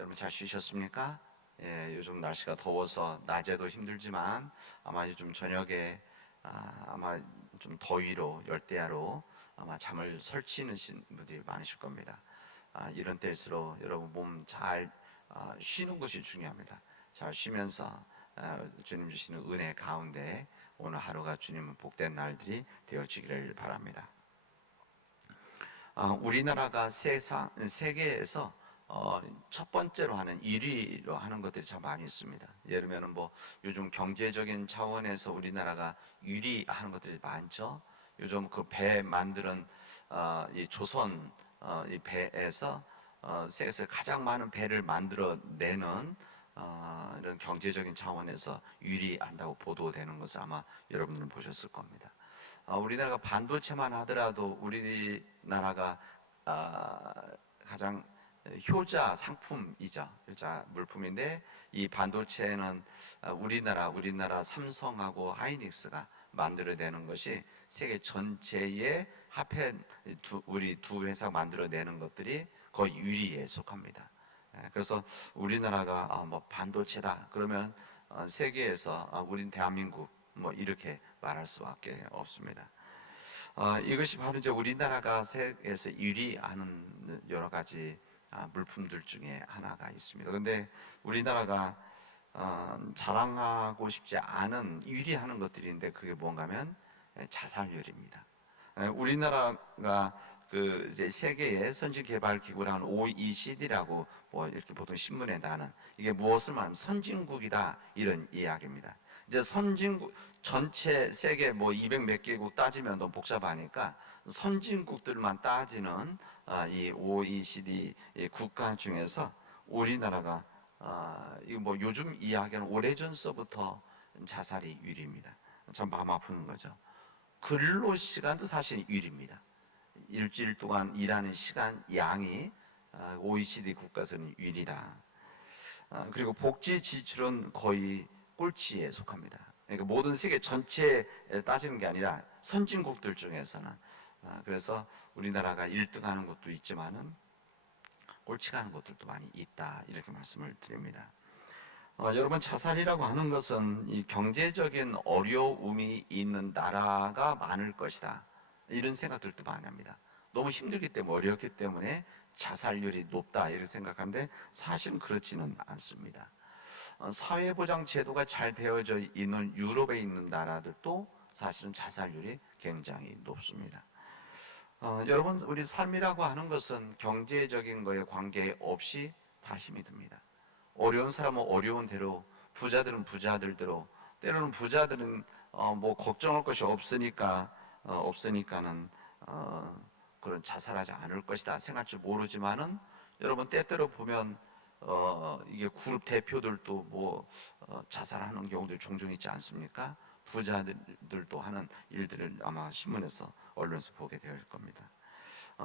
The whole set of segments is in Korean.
여러분 잘 쉬셨습니까? 예, 요즘 날씨가 더워서 낮에도 힘들지만 아마 요즘 저녁에 아마 좀 더위로 열대야로 아마 잠을 설치는 분들이 많으실 겁니다. 이런 때일수록 여러분 몸 잘 쉬는 것이 중요합니다. 잘 쉬면서 주님 주시는 은혜 가운데 오늘 하루가 주님은 복된 날들이 되어지기를 바랍니다. 우리나라가 세계에서 첫 번째로 하는 1위로 하는 것들이 참 많이 있습니다. 예를 들면 뭐 요즘 경제적인 차원에서 우리나라가 1위 하는 것들이 많죠. 요즘 그 배 만드는 이 조선 이 배에서 세계에서 가장 많은 배를 만들어내는 이런 경제적인 차원에서 1위 한다고 보도되는 것을 아마 여러분들은 보셨을 겁니다. 우리나라가 반도체만 하더라도 우리나라가 가장 효자 상품이자 효자 물품인데, 이 반도체는 우리나라 삼성하고 하이닉스가 만들어내는 것이 세계 전체에 합해 우리 두 회사가 만들어내는 것들이 거의 1위에 속합니다. 그래서 우리나라가 뭐 반도체다 그러면 세계에서 우린 대한민국 뭐 이렇게 말할 수밖에 없습니다. 이것이 바로 이제 우리나라가 세계에서 1위 하는 여러 가지 물품들 중에 하나가 있습니다. 그런데 우리나라가 자랑하고 싶지 않은 1위 하는 것들인데 그게 뭔가 하면 자살률입니다. 우리나라가 그 이제 세계의 선진개발기구라는 OECD라고 뭐 이렇게 보통 신문에 나는, 이게 무엇을 말하면 선진국이다 이런 이야기입니다. 이제 선진국 전체 세계 뭐 200 몇 개국 따지면 너무 복잡하니까 선진국들만 따지는 이 OECD 국가 중에서 우리나라가 이거 뭐 요즘 이야기하는 오래전서부터 자살이 1위입니다. 참 마음 아픈 거죠. 근로 시간도 사실 1위입니다. 일주일 동안 일하는 시간 양이 OECD 국가에서는 1위다. 그리고 복지 지출은 거의 꼴찌에 속합니다. 그러니까 모든 세계 전체에 따지는 게 아니라 선진국들 중에서는, 그래서 우리나라가 1등하는 것도 있지만은 꼴찌가 하는 것들도 많이 있다 이렇게 말씀을 드립니다. 여러분, 자살이라고 하는 것은 이 경제적인 어려움이 있는 나라가 많을 것이다 이런 생각들도 많이 합니다. 너무 힘들기 때문에, 어렵기 때문에 자살률이 높다 이렇게 생각하는데 사실은 그렇지는 않습니다. 사회보장 제도가 잘 되어져 있는 유럽에 있는 나라들도 사실은 자살률이 굉장히 높습니다. 여러분, 우리 삶이라고 하는 것은 경제적인 거에 관계없이 다 힘이 듭니다. 어려운 사람은 어려운 대로, 부자들은 부자들대로, 때로는 부자들은 뭐 걱정할 것이 없으니까는 그런 자살하지 않을 것이다 생각할 줄 모르지만은, 여러분 때때로 보면 이게 그룹 대표들도 뭐 자살하는 경우도 종종 있지 않습니까? 부자들도 하는 일들을 아마 신문에서 언론에서 보게 될 겁니다.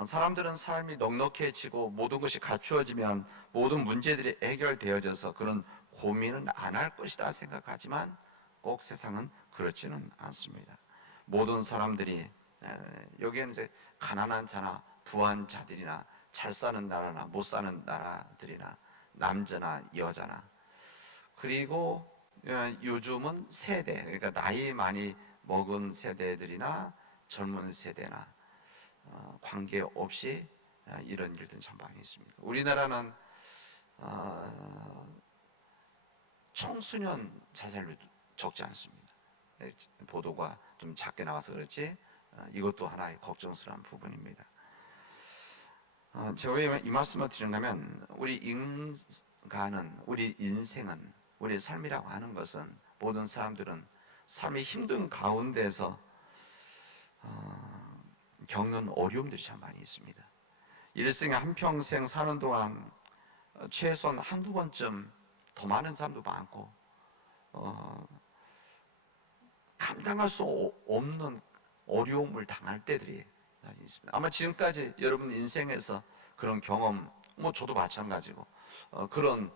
사람들은 삶이 넉넉해지고 모든 것이 갖추어지면 모든 문제들이 해결되어져서 그런 고민은 안 할 것이다 생각하지만 꼭 세상은 그렇지는 않습니다. 모든 사람들이 여기에는 이제 가난한 자나 부한 자들이나 잘 사는 나라나 못 사는 나라들이나 남자나 여자나, 그리고 요즘은 세대, 그러니까 나이 많이 먹은 세대들이나 젊은 세대나 관계없이 이런 일들은 참 많이 있습니다. 우리나라는 청소년 자살률도 적지 않습니다. 보도가 좀 작게 나와서 그렇지 이것도 하나의 걱정스러운 부분입니다. 제가 왜 이 말씀을 드리냐면, 우리 인간은, 우리 인생은, 우리 삶이라고 하는 것은, 모든 사람들은 삶이 힘든 가운데서 겪는 어려움들이 참 많이 있습니다. 일생에 한평생 사는 동안 최소한 한두 번쯤 더 많은 사람도 많고 감당할 수 없는 어려움을 당할 때들이 있습니다. 아마 지금까지 여러분 인생에서 그런 경험, 뭐 저도 마찬가지고 그런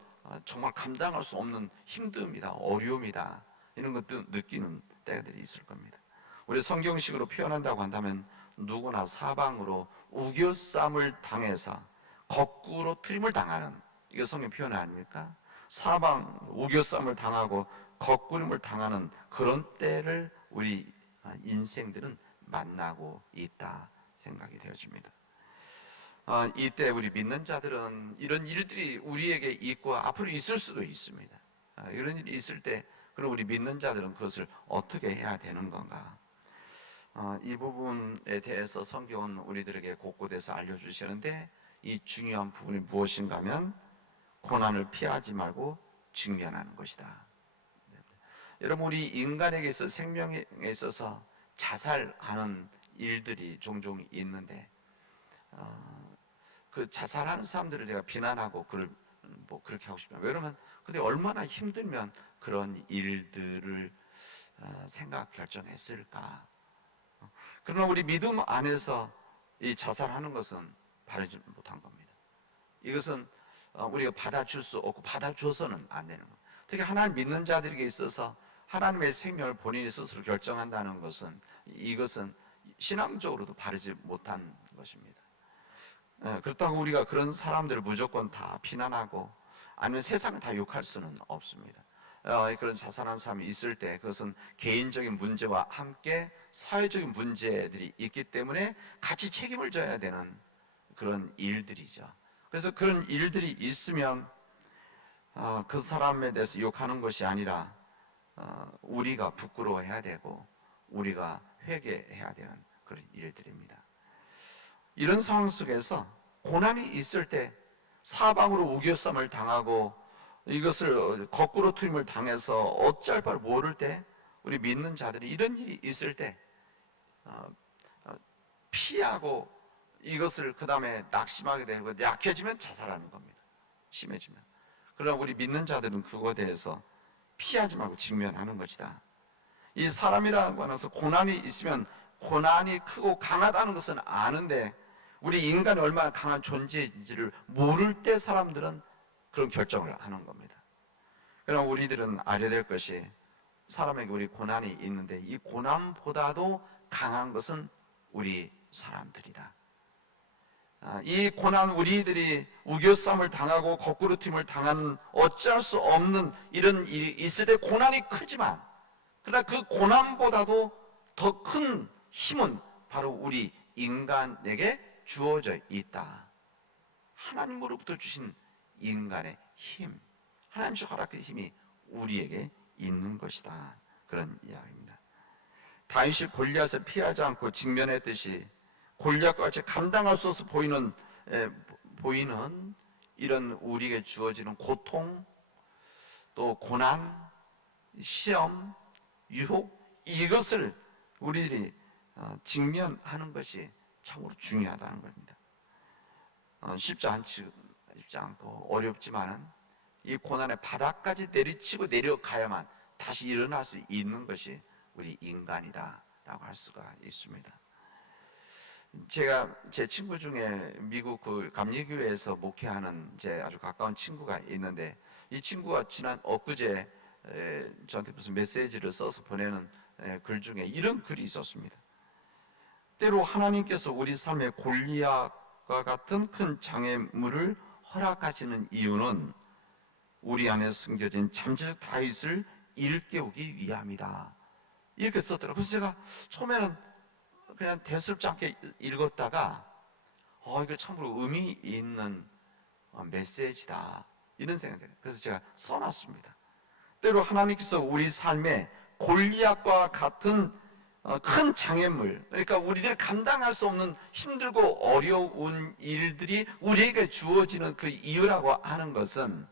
정말 감당할 수 없는 힘듦이다, 어려움이다 이런 것도 느끼는 때들이 있을 겁니다. 우리 성경식으로 표현한다고 한다면 누구나 사방으로 우겨쌈을 당해서 거꾸로 트림을 당하는 이게 성경 표현 아닙니까? 사방 우겨쌈을 당하고 거꾸림을 당하는 그런 때를 우리 인생들은 만나고 있다 생각이 되어집니다. 이때 우리 믿는 자들은 이런 일들이 우리에게 있고 앞으로 있을 수도 있습니다. 이런 일이 있을 때 그럼 우리 믿는 자들은 그것을 어떻게 해야 되는 건가? 이 부분에 대해서 성경은 우리들에게 곳곳에서 알려주시는데 이 중요한 부분이 무엇인가 하면 고난을 피하지 말고 직면하는 것이다. 여러분, 우리 인간에게 있어서 생명에 있어서 자살하는 일들이 종종 있는데 그 자살하는 사람들을 제가 비난하고 그걸 뭐 그렇게 하고 싶어요. 왜냐면 근데 얼마나 힘들면 그런 일들을 생각 결정했을까? 그러나 우리 믿음 안에서 이 자살하는 것은 바르지 못한 겁니다. 이것은 우리가 받아줄 수 없고 받아줘서는 안 되는 겁니다. 특히 하나님 믿는 자들에게 있어서 하나님의 생명을 본인이 스스로 결정한다는 것은 이것은 신앙적으로도 바르지 못한 것입니다. 그렇다고 우리가 그런 사람들을 무조건 다 비난하고 아니면 세상을 다 욕할 수는 없습니다. 그런 자살한 사람이 있을 때 그것은 개인적인 문제와 함께 사회적인 문제들이 있기 때문에 같이 책임을 져야 되는 그런 일들이죠. 그래서 그런 일들이 있으면 그 사람에 대해서 욕하는 것이 아니라 우리가 부끄러워해야 되고 우리가 회개해야 되는 그런 일들입니다. 이런 상황 속에서 고난이 있을 때 사방으로 우겨쌈을 당하고 이것을 거꾸로 트임을 당해서 어쩔 바를 모를 때 우리 믿는 자들이 이런 일이 있을 때 피하고 이것을 그 다음에 낙심하게 되는 것, 약해지면 자살하는 겁니다. 심해지면. 그러나 우리 믿는 자들은 그거에 대해서 피하지 말고 직면하는 것이다. 이 사람이라고 하면서 고난이 있으면 고난이 크고 강하다는 것은 아는데 우리 인간이 얼마나 강한 존재인지를 모를 때 사람들은 그런 결정을 하는 겁니다. 그러나 우리들은 알아야 될 것이 사람에게 우리 고난이 있는데 이 고난보다도 강한 것은 우리 사람들이다. 이 고난 우리들이 우겨쌈을 당하고 거꾸로 튀임을 당하는 어쩔 수 없는 이런 일이 있을 때 고난이 크지만 그러나 그 고난보다도 더 큰 힘은 바로 우리 인간에게 주어져 있다. 하나님으로부터 주신 인간의 힘, 하나님 주 허락의 힘이 우리에게 있는 것이다. 그런 이야기입니다. 다윗이 골리앗을 피하지 않고 직면했듯이 골리앗과 같이 감당할 수 없어 보이는 이런 우리에게 주어지는 고통, 또 고난, 시험, 유혹 이것을 우리들이 직면하는 것이 참으로 중요하다는 겁니다. 쉽지 않고 어렵지만은 이 고난의 바닥까지 내리치고 내려가야만 다시 일어날 수 있는 것이 우리 인간이다라고 할 수가 있습니다. 제가 제 친구 중에 미국 그 감리교회에서 목회하는 제 아주 가까운 친구가 있는데 이 친구가 엊그제 저한테 무슨 메시지를 써서 보내는 글 중에 이런 글이 있었습니다. 때로 하나님께서 우리 삶의 골리앗과 같은 큰 장애물을 허락하시는 이유는 우리 안에 숨겨진 잠재적 다윗을 일깨우기 위함이다. 이렇게 썼더라고요. 그래서 제가 처음에는 그냥 대수롭지 않게 읽었다가 이거 참으로 의미 있는 메시지다 이런 생각이 들어요. 그래서 제가 써놨습니다. 때로 하나님께서 우리 삶에 골리앗과 같은 큰 장애물, 그러니까 우리들이 감당할 수 없는 힘들고 어려운 일들이 우리에게 주어지는 그 이유라고 하는 것은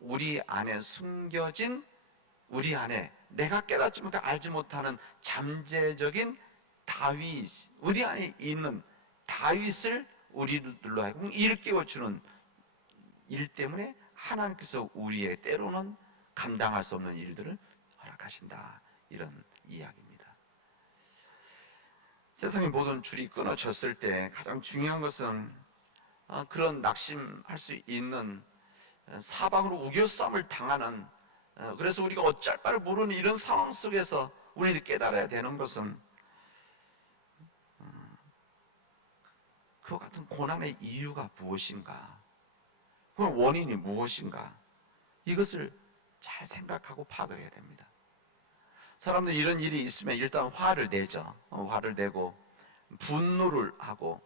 우리 안에 숨겨진 우리 안에 내가 깨닫지 못하고 알지 못하는 잠재적인 다윗, 우리 안에 있는 다윗을 우리들로 하여금 일깨워주는 일 때문에 하나님께서 우리의 때로는 감당할 수 없는 일들을 허락하신다. 이런 이야기입니다. 세상의 모든 줄이 끊어졌을 때 가장 중요한 것은 그런 낙심할 수 있는 사방으로 우겨쌈을 당하는 그래서 우리가 어쩔 바를 모르는 이런 상황 속에서 우리들이 깨달아야 되는 것은 그와 같은 고난의 이유가 무엇인가? 그럼 원인이 무엇인가? 이것을 잘 생각하고 파악을 해야 됩니다. 사람들이 이런 일이 있으면 일단 화를 내죠. 화를 내고 분노를 하고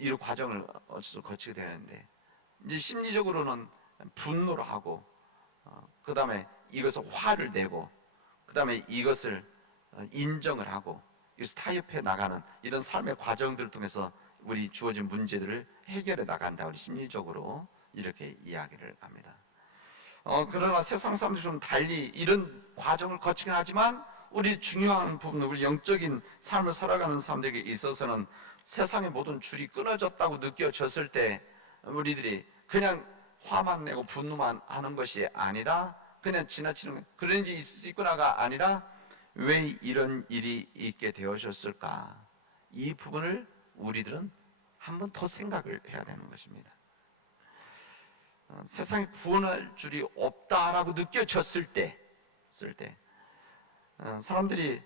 이 과정을 어째서 거치게 되는데, 이제 심리적으로는 분노를 하고 그 다음에 이것을 화를 내고 그 다음에 이것을 인정을 하고 이것을 타협해 나가는 이런 삶의 과정들을 통해서 우리 주어진 문제들을 해결해 나간다. 우리 심리적으로 이렇게 이야기를 합니다. 그러나 세상 사람들이 좀 달리 이런 과정을 거치긴 하지만 우리 중요한 부분, 우리 영적인 삶을 살아가는 사람들에게 있어서는 세상의 모든 줄이 끊어졌다고 느껴졌을 때 우리들이 그냥 화만 내고 분노만 하는 것이 아니라 그냥 지나치는 그런 일이 있을 수 있구나가 아니라 왜 이런 일이 있게 되어졌을까? 이 부분을 우리들은 한 번 더 생각을 해야 되는 것입니다. 세상에 구원할 줄이 없다라고 느껴졌을 때, 사람들이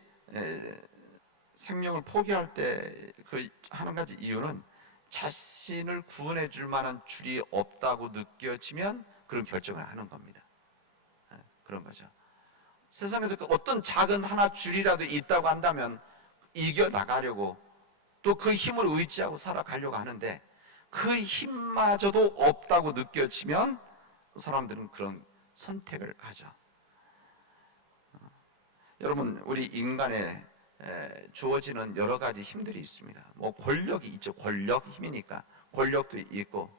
생명을 포기할 때 그 한 가지 이유는 자신을 구원해 줄 만한 줄이 없다고 느껴지면 그런 결정을 하는 겁니다. 그런 거죠. 세상에서 어떤 작은 하나 줄이라도 있다고 한다면 이겨나가려고 또 그 힘을 의지하고 살아가려고 하는데 그 힘마저도 없다고 느껴지면 사람들은 그런 선택을 하죠. 여러분, 우리 인간에 주어지는 여러 가지 힘들이 있습니다. 뭐 권력이 있죠. 권력 힘이니까 권력도 있고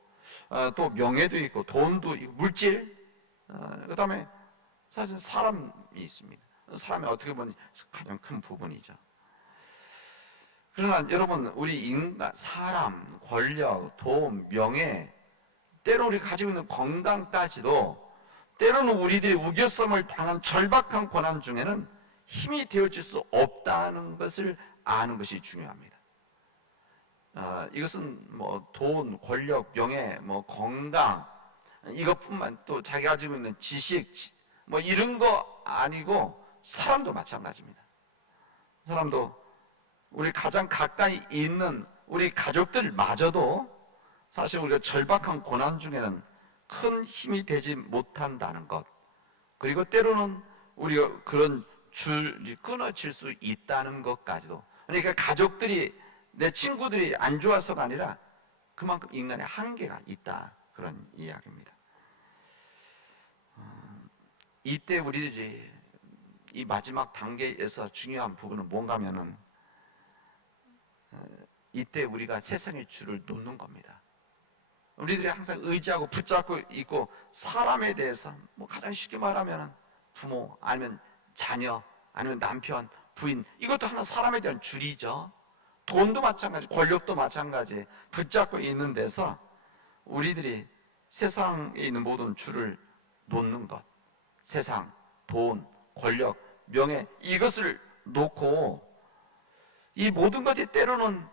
또 명예도 있고 돈도 있고 물질, 그 다음에 사실 사람이 있습니다. 사람이 어떻게 보면 가장 큰 부분이죠. 그러나 여러분, 우리 인간, 사람, 권력, 돈, 명예, 때로 우리 가지고 있는 건강까지도 때로는 우리들이 우겨섬을 당한 절박한 고난 중에는 힘이 되어질 수 없다는 것을 아는 것이 중요합니다. 이것은 뭐 돈, 권력, 명예, 뭐 건강 이것뿐만 또 자기가 가지고 있는 지식 뭐 이런 거 아니고 사람도 마찬가지입니다. 사람도 우리 가장 가까이 있는 우리 가족들마저도 사실 우리가 절박한 고난 중에는 큰 힘이 되지 못한다는 것, 그리고 때로는 우리가 그런 줄이 끊어질 수 있다는 것까지도, 그러니까 가족들이 내 친구들이 안 좋아서가 아니라 그만큼 인간의 한계가 있다, 그런 이야기입니다. 이때 우리들이 이 마지막 단계에서 중요한 부분은 뭔가 하면은 이때 우리가 세상의 줄을 놓는 겁니다. 우리들이 항상 의지하고 붙잡고 있고 사람에 대해서 뭐 가장 쉽게 말하면 부모 아니면 자녀 아니면 남편 부인, 이것도 하나 사람에 대한 줄이죠. 돈도 마찬가지, 권력도 마찬가지 붙잡고 있는 데서 우리들이 세상에 있는 모든 줄을 놓는 것, 세상, 돈, 권력, 명예 이것을 놓고 이 모든 것이 때로는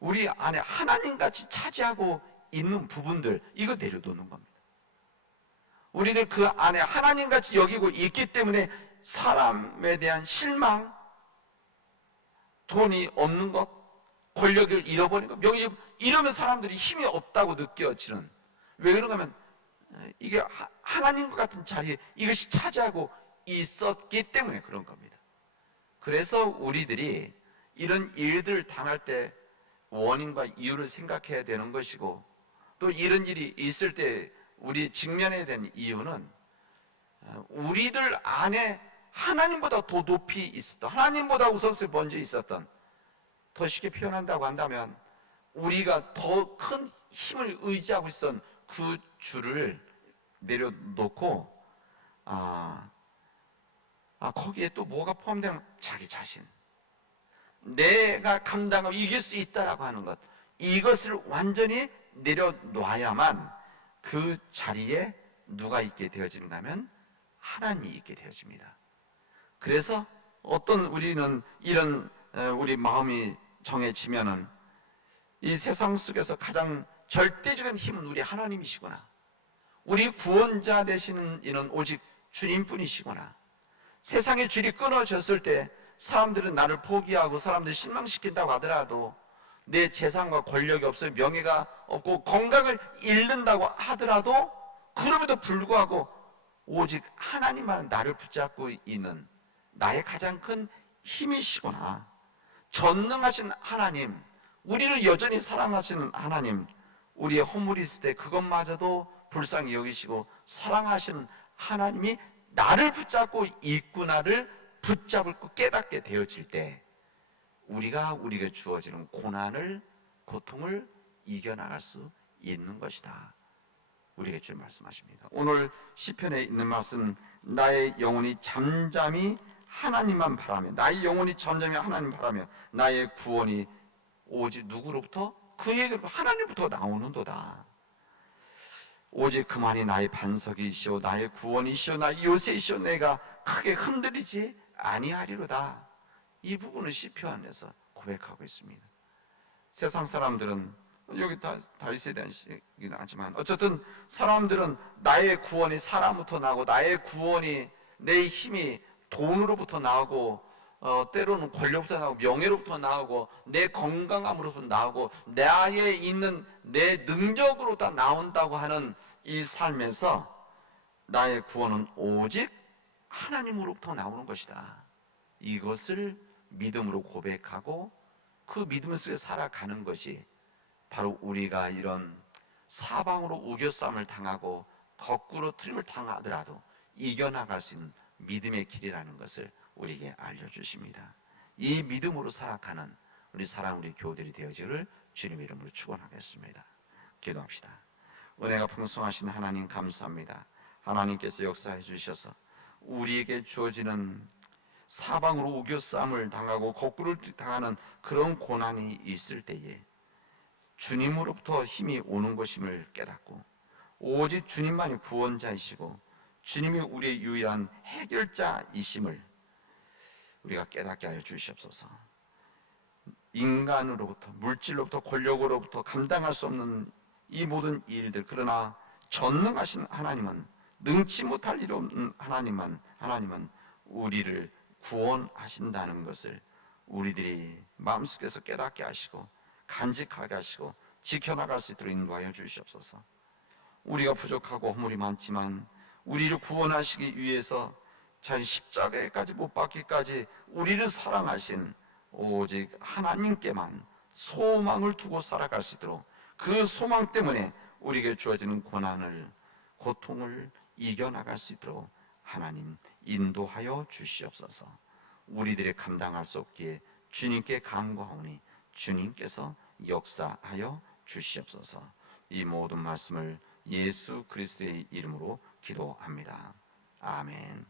우리 안에 하나님같이 차지하고 있는 부분들, 이거 내려놓는 겁니다. 우리들 그 안에 하나님같이 여기고 있기 때문에 사람에 대한 실망, 돈이 없는 것, 권력을 잃어버린 것, 명예, 이러면 사람들이 힘이 없다고 느껴지는, 왜 그런가 하면 이게 하나님과 같은 자리에 이것이 차지하고 있었기 때문에 그런 겁니다. 그래서 우리들이 이런 일들을 당할 때 원인과 이유를 생각해야 되는 것이고, 또 이런 일이 있을 때 우리 직면해야 되는 이유는 우리들 안에 하나님보다 더 높이 있었던, 하나님보다 우선순위 먼저 있었던, 더 쉽게 표현한다고 한다면 우리가 더 큰 힘을 의지하고 있었던 그 줄을 내려놓고 거기에 또 뭐가 포함되면 자기 자신, 내가 감당하고 이길 수 있다라고 하는 것, 이것을 완전히 내려놔야만 그 자리에 누가 있게 되어지는가 하면 하나님이 있게 되어집니다. 그래서 어떤 우리는 이런 우리 마음이 정해지면은 이 세상 속에서 가장 절대적인 힘은 우리 하나님이시구나, 우리 구원자 되시는 이는 오직 주님뿐이시구나, 세상의 줄이 끊어졌을 때 사람들은 나를 포기하고 사람들을 실망시킨다고 하더라도 내 재산과 권력이 없어요. 명예가 없고 건강을 잃는다고 하더라도 그럼에도 불구하고 오직 하나님만 나를 붙잡고 있는 나의 가장 큰 힘이시구나. 전능하신 하나님, 우리를 여전히 사랑하시는 하나님, 우리의 허물이 있을 때 그것마저도 불쌍히 여기시고 사랑하시는 하나님이 나를 붙잡고 있구나를 붙잡고 깨닫게 되어질 때 우리에게 주어지는 고난을, 고통을 이겨나갈 수 있는 것이다. 우리에게 주님 말씀하십니다. 오늘 시편에 있는 말씀, 나의 영혼이 잠잠히 하나님만 바라며, 나의 영혼이 잠잠히 하나님 바라며 나의 구원이 오직 누구로부터? 그에게로 하나님부터 나오는도다. 오직 그만이 나의 반석이시오 나의 구원이시오 나의 요새이시오 내가 크게 흔들리지 아니하리로다. 이 부분을 시편에서 고백하고 있습니다. 세상 사람들은 여기 다윗에 대한 얘기는 하지만 어쨌든 사람들은 나의 구원이 사람부터 나오고 나의 구원이 내 힘이 돈으로부터 나오고 때로는 권력부터 나오고 명예로부터 나오고 내 건강함으로부터 나오고 나에 있는 내 능력으로 다 나온다고 하는 이 삶에서 나의 구원은 오직 하나님으로부터 나오는 것이다. 이것을 믿음으로 고백하고 그 믿음 속에 살아가는 것이 바로 우리가 이런 사방으로 우겨싸움을 당하고 거꾸로 틀림을 당하더라도 이겨나갈 수 있는 믿음의 길이라는 것을 우리에게 알려주십니다. 이 믿음으로 살아가는 우리 사랑하는 교우들이 되어지기를 주님 이름으로 축원하겠습니다. 기도합시다. 은혜가 풍성하신 하나님 감사합니다. 하나님께서 역사해 주셔서 우리에게 주어지는 사방으로 우겨싸움을 당하고 거꾸로 당하는 그런 고난이 있을 때에 주님으로부터 힘이 오는 것임을 깨닫고 오직 주님만이 구원자이시고 주님이 우리의 유일한 해결자이심을 우리가 깨닫게 하여 주시옵소서. 인간으로부터, 물질로부터, 권력으로부터 감당할 수 없는 이 모든 일들, 그러나 전능하신 하나님은, 능치 못할 일 없는 하나님은 우리를 구원하신다는 것을 우리들이 마음속에서 깨닫게 하시고 간직하게 하시고 지켜나갈 수 있도록 인도하여 주시옵소서. 우리가 부족하고 허물이 많지만 우리를 구원하시기 위해서 자기 십자가에까지 못 박기까지 우리를 사랑하신 오직 하나님께만 소망을 두고 살아갈 수 있도록 그 소망 때문에 우리에게 주어지는 고난을, 고통을 이겨나갈 수 있도록 하나님 인도하여 주시옵소서. 우리들의 감당할 수 없기에 주님께 간구하오니 주님께서 역사하여 주시옵소서. 이 모든 말씀을 예수 그리스도의 이름으로 기도합니다. 아멘.